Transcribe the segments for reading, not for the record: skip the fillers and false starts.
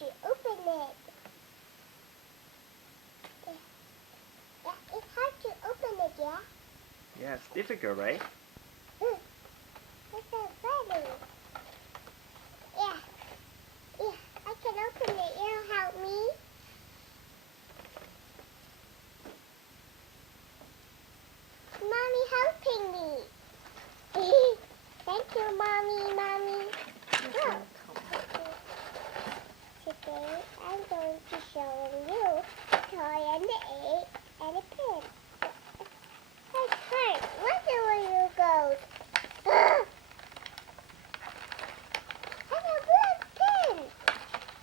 you open it? Yeah, it's hard to open it, yeah? Yeah, it's difficult, right? It's so funny. Yeah, I can open it. You'll help me? Mommy helping me. Thank you, Mommy. Look. Today, I'm going to show you a toy and the egg and a pen. Let's hurt. Where do you go? And a blue pen.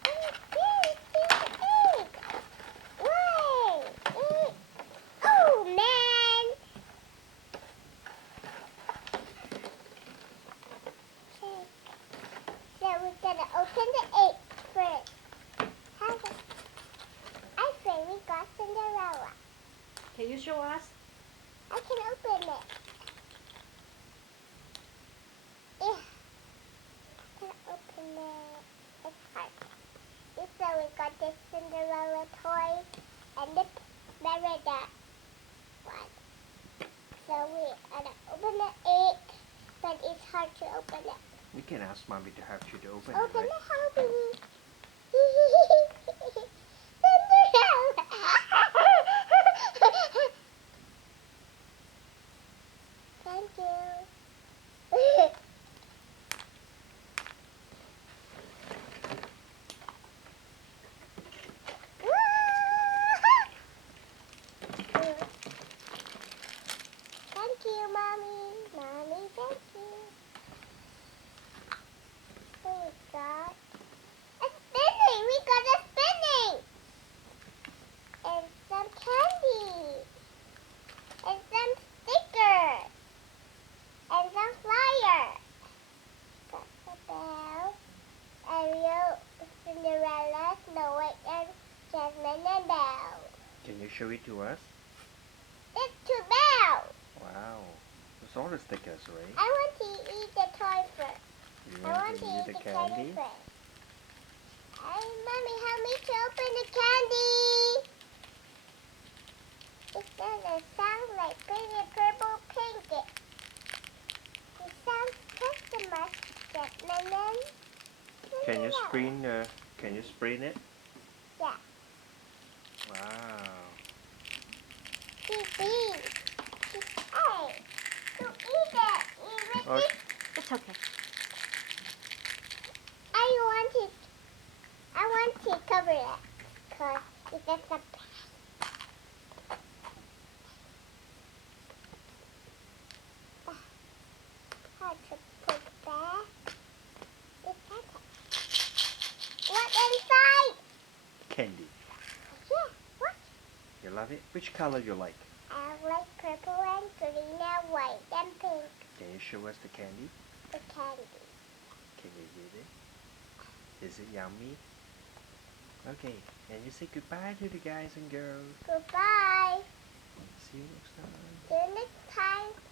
And a pen. And the egg. Wait. Egg. Oh, man. Okay. So we're going to open the egg first. I think we got Cinderella. Can you show us? I can open it. Yeah. Can open it. It's hard. So we got the Cinderella toy and the Merida one. So we're gonna open the egg, but it's hard to open it. You can ask Mommy to help you to open Open it, right? it, help me. Thank you. Thank you, Mommy. Mommy, thank you. What we got? A spinning! We got a spinning! And some candy. And some stickers. And some flyers. Got the bell. Ariel, Cinderella, Snow White, and Jasmine and Belle. Can you show it to us? It's two bells. Wow. That's all the stickers, right? I want to eat the toy first. You I want to eat the the candy? candy first. Hey, Mommy, help me to open the candy. It doesn't sound like pretty purple pink. It sounds Christmas, Jasmine. Can you screen it? Yeah. Wow. Hey, to eat it. Even Oh, It's okay. I want to cover it because it's just a hard to put back. It's hard to... What's inside? candy. Yeah, what? You love it? Which color you like? I like purple and green and white and pink. Can you show us the candy? The candy. Can you eat it? Is it yummy? Okay, and you say goodbye to the guys and girls. Goodbye. See you next time. See you next time.